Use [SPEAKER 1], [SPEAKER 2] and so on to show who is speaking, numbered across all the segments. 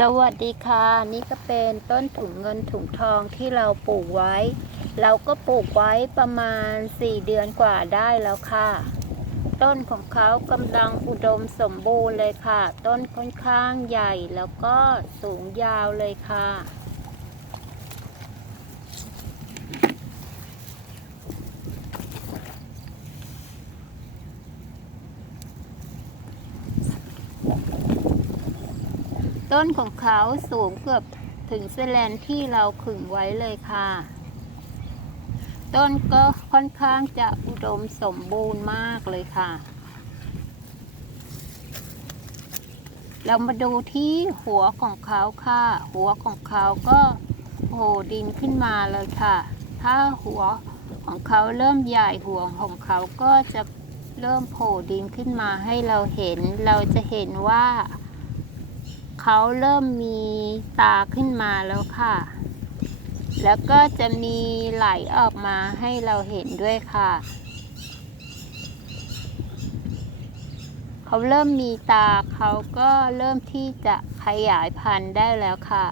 [SPEAKER 1] สวัสดีค่ะ นี่ก็เป็นต้นถุงเงินถุงทองที่เราปลูกไว้ เราก็ปลูกไว้ประมาณ 4 เดือนกว่าได้แล้วค่ะ ต้นของเขากำลังอุดมสมบูรณ์เลยค่ะ ต้นค่อนข้างใหญ่แล้วก็สูงยาวเลยค่ะ ต้นของเขาสูงเกือบถึงเสแลนที่เราขึงไว้เลยค่ะ ต้นก็ค่อนข้างจะอุดมสมบูรณ์มากเลยค่ะ เรามาดูที่หัวของเขาค่ะ หัวของเขาก็โผล่ดินขึ้นมาเลยค่ะ ถ้าหัวของเขาเริ่มใหญ่หัวของเขาก็จะเริ่มโผล่ดินขึ้นมาให้เราเห็น เราจะเห็นว่า เขาเริ่มมีตาขึ้นมาแล้วค่ะ แล้วก็จะมีไหลออกมาให้เราเห็นด้วยค่ะ เขาเริ่มมีตาเขาก็เริ่มที่จะขยายพันธุ์ได้แล้วค่ะ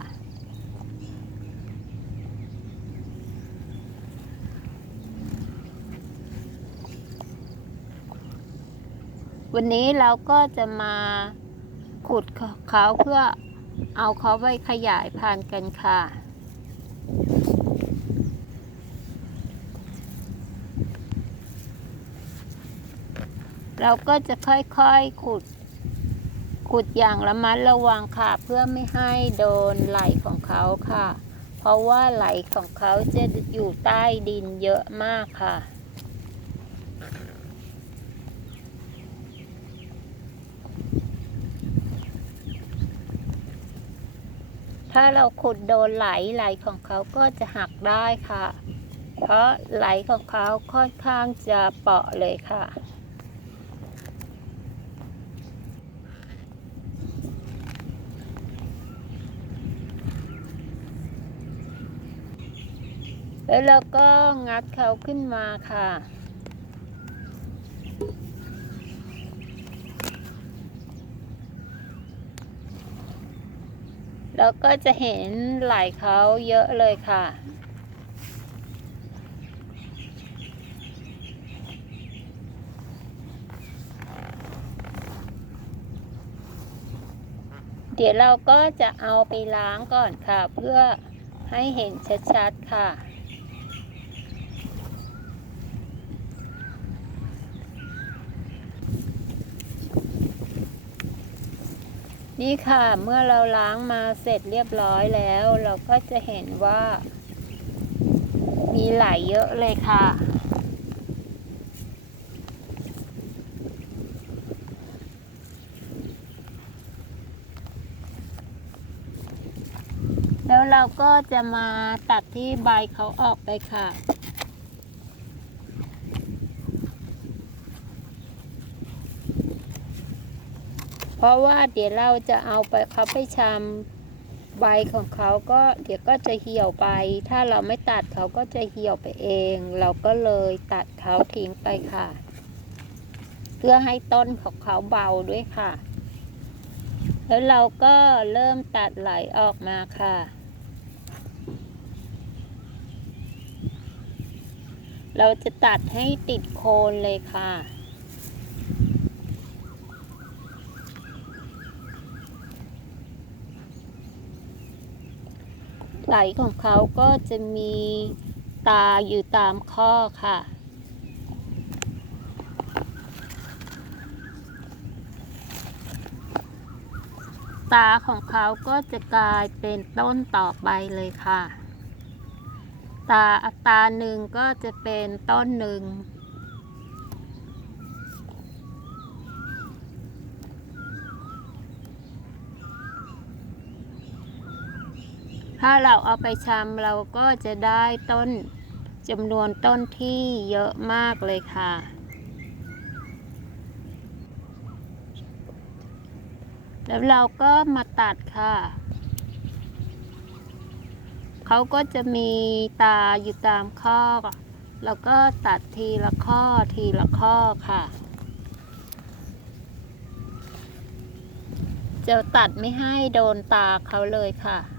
[SPEAKER 1] วันนี้เราก็จะมา ขุดเขาเพื่อเอาเขาไปขยายพันธุ์กันค่ะ เราก็จะค่อยๆขุด ขุดอย่างระมัดระวังค่ะ เพื่อไม่ให้โดนไหลของเขาค่ะ เพราะว่าไหลของเขาจะอยู่ใต้ดินเยอะมากค่ะ ถ้าเราขุดโดนไหลไหลของเขาก็จะหักได้ค่ะ เพราะไหลของเขาค่อนข้างจะเปราะเลยค่ะแล้วเราก็งัดเขาขึ้นมาค่ะ แล้วก็จะเห็นไหล่เขาเยอะเลยค่ะ เดี๋ยวเราก็จะเอาไปล้างก่อนค่ะ เพื่อให้เห็นชัดๆค่ะ นี่ค่ะเมื่อเราล้างมาเสร็จเรียบร้อยแล้ว เราก็จะเห็นว่า มีไหลเยอะเลยค่ะ แล้วเราก็จะมาตัดที่ใบเขาออกไปค่ะ เพราะว่าเดี๋ยวเราจะเอาไปเขาไปชำใบของเขาก็เดี๋ยวก็จะเหี่ยวไป ถ้าเราไม่ตัดเขาก็จะเหี่ยวไปเอง เราก็เลยตัดเขาทิ้งไปค่ะ เพื่อให้ต้นของเขาเบาด้วยค่ะ แล้วเราก็เริ่มตัดไหลออกมาค่ะเราจะตัดให้ติดโคนเลยค่ะ ไหลของเขาก็จะมีตาอยู่ตามข้อค่ะ ตาของเขาก็จะกลายเป็นต้นต่อไปเลยค่ะ ตาตาหนึ่งก็จะเป็นต้นหนึ่ง ถ้าเราเอาไปชำเราก็จะได้ต้นจำนวนต้นที่เยอะมากเลยค่ะ แล้วเราก็มาตัดค่ะ เขาก็จะมีตาอยู่ตามข้อ แล้วก็ตัดทีละข้อทีละข้อค่ะ จะตัดไม่ให้โดนตาเขาเลยค่ะ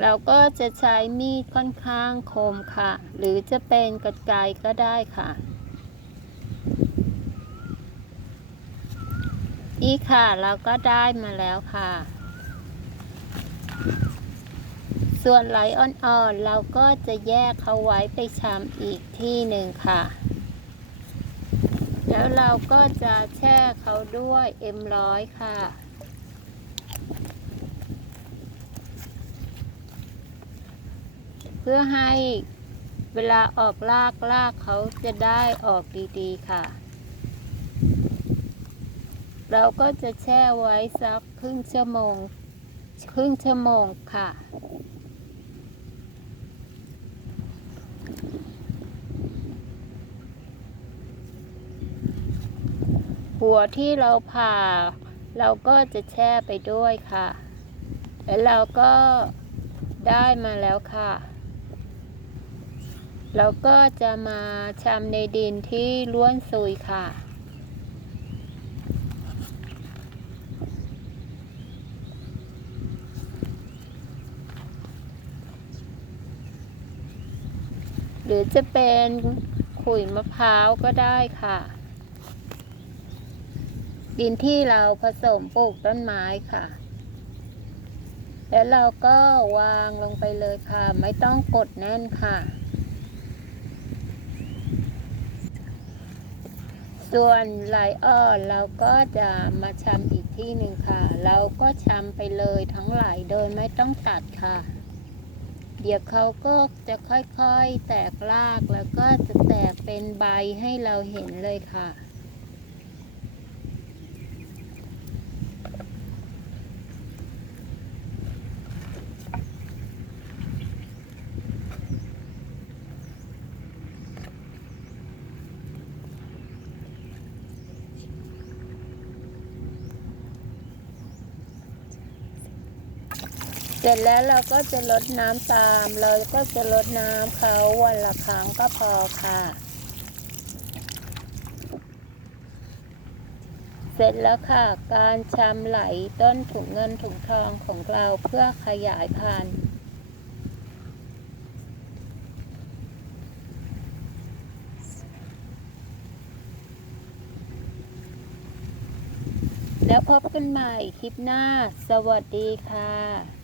[SPEAKER 1] เราก็จะใช้มีดค่อนข้างคมค่ะ หรือจะเป็นกรรไกรก็ได้ค่ะ นี่ค่ะเราก็ได้มาแล้วค่ะ ส่วนไหลอ่อนๆเราก็จะแยกเขาไว้ไปชำอีกที่หนึ่งค่ะ แล้วเราก็จะแช่เขาด้วยเอ็มร้อยค่ะ เพื่อให้เวลาออกลากลากเขาจะได้ออกดีๆค่ะ เราก็จะแช่ไว้สักครึ่งชั่วโมง ครึ่งชั่วโมงค่ะ หัวที่เราผ่า เราก็จะแช่ไปด้วยค่ะ แล้วเราก็ได้มาแล้วค่ะ เราก็จะมาชำในดินที่ล้วนซุยค่ะ หรือจะเป็นขุยมะพร้าวก็ได้ค่ะ ดินที่เราผสมปลูกต้นไม้ค่ะ แล้วเราก็วางลงไปเลยค่ะ ไม่ต้องกดแน่นค่ะ ส่วนไหลออนเราก็จะมาชำอีกที่หนึ่งค่ะ เราก็ชำไปเลยทั้งไหลโดยไม่ต้องตัดค่ะ เดี๋ยวเขาก็จะค่อยๆแตกรากแล้วก็จะแตกเป็นใบให้เราเห็นเลยค่ะ เสร็จแล้วเราก็จะลดน้ำตาม เราก็จะลดน้ำเขาวันละครั้งก็พอค่ะ เสร็จแล้วค่ะ การชำไหลต้นถุงเงินถุงทองของเราเพื่อขยายพันธุ์แล้วพบกันใหม่คลิปหน้า สวัสดีค่ะ